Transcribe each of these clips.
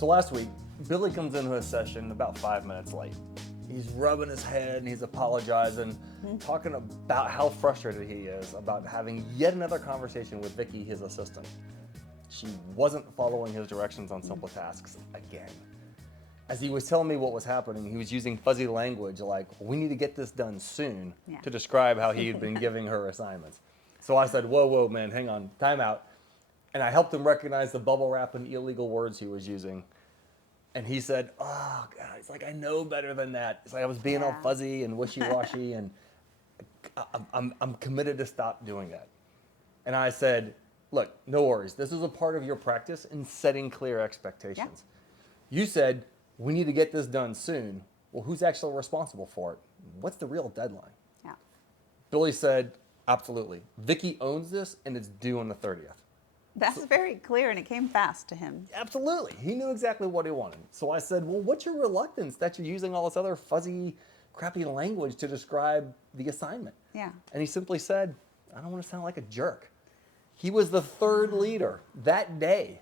So last week, Billy comes into his session about 5 minutes late. He's rubbing his head and he's apologizing, talking about how frustrated he is about having yet another conversation with Vicky, his assistant. She wasn't following his directions on simple tasks again. As he was telling me what was happening, he was using fuzzy language like, we need to get this done soon, to describe how he had been giving her assignments. So I said, whoa, man, hang on, time out. And I helped him recognize the bubble wrap and illegal words he was using. And he said, oh, God, it's like, I know better than that. It's like I was being all fuzzy and wishy-washy, and I'm committed to stop doing that. And I said, look, no worries. This is a part of your practice in setting clear expectations. You said, we need to get this done soon. Well, who's actually responsible for it? What's the real deadline? Billy said, absolutely. Vicky owns this, and it's due on the 30th. That's very clear, and it came fast to him. Absolutely. He knew exactly what he wanted. So I said, well, what's your reluctance that you're using all this other fuzzy, crappy language to describe the assignment? And he simply said, I don't want to sound like a jerk. He was the third leader that day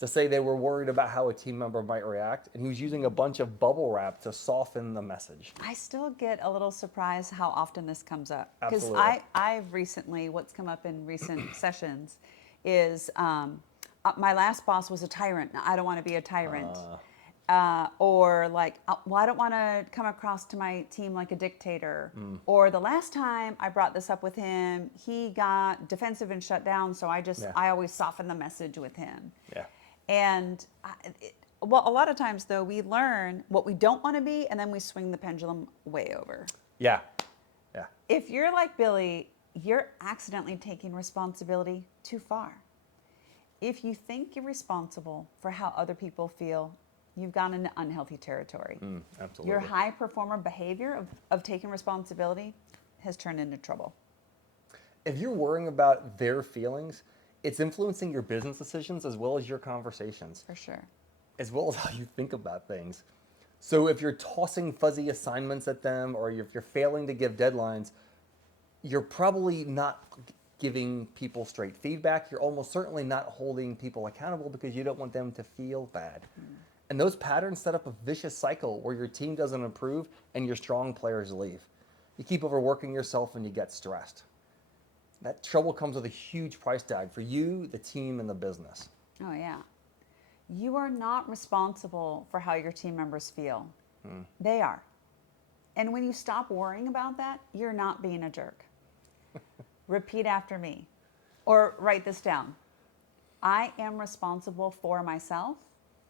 to say they were worried about how a team member might react, and he was using a bunch of bubble wrap to soften the message. I still get a little surprised how often this comes up. Because Absolutely. I've recently, what's come up in recent sessions is my last boss was a tyrant. I don't want to be a tyrant. Or like, well, I don't want to come across to my team like a dictator. Or the last time I brought this up with him, he got defensive and shut down. So I always soften the message with him. And well, a lot of times though, we learn what we don't want to be, and then we swing the pendulum way over. If you're like Billy, you're accidentally taking responsibility too far. If you think you're responsible for how other people feel, you've gone into unhealthy territory. Absolutely. Your high performer behavior of taking responsibility has turned into trouble. If you're worrying about their feelings, it's influencing your business decisions as well as your conversations. For sure. As well as how you think about things. So if you're tossing fuzzy assignments at them, or if you're failing to give deadlines, you're probably not giving people straight feedback. You're almost certainly not holding people accountable because you don't want them to feel bad. And those patterns set up a vicious cycle where your team doesn't improve and your strong players leave. You keep overworking yourself and you get stressed. That trouble comes with a huge price tag for you, the team, and the business. Oh, yeah. You are not responsible for how your team members feel. They are. And when you stop worrying about that, you're not being a jerk. Repeat after me, or write this down. I am responsible for myself,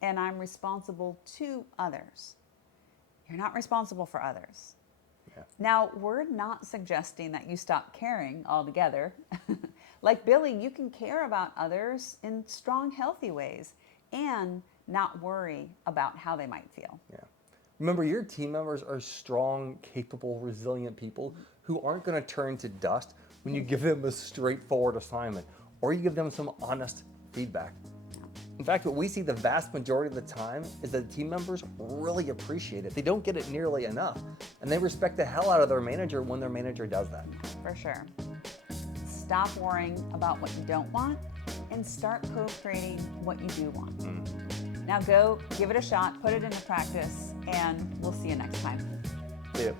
and I'm responsible to others. You're not responsible for others. Now, we're not suggesting that you stop caring altogether. Like Billy, you can care about others in strong, healthy ways and not worry about how they might feel. Remember, your team members are strong, capable, resilient people who aren't going to turn to dust when you give them a straightforward assignment or you give them some honest feedback. In fact, what we see the vast majority of the time is that team members really appreciate it. They don't get it nearly enough, and they respect the hell out of their manager when their manager does that. For sure. Stop worrying about what you don't want and start co-creating what you do want. Now go, give it a shot, put it into practice, and we'll see you next time. See ya.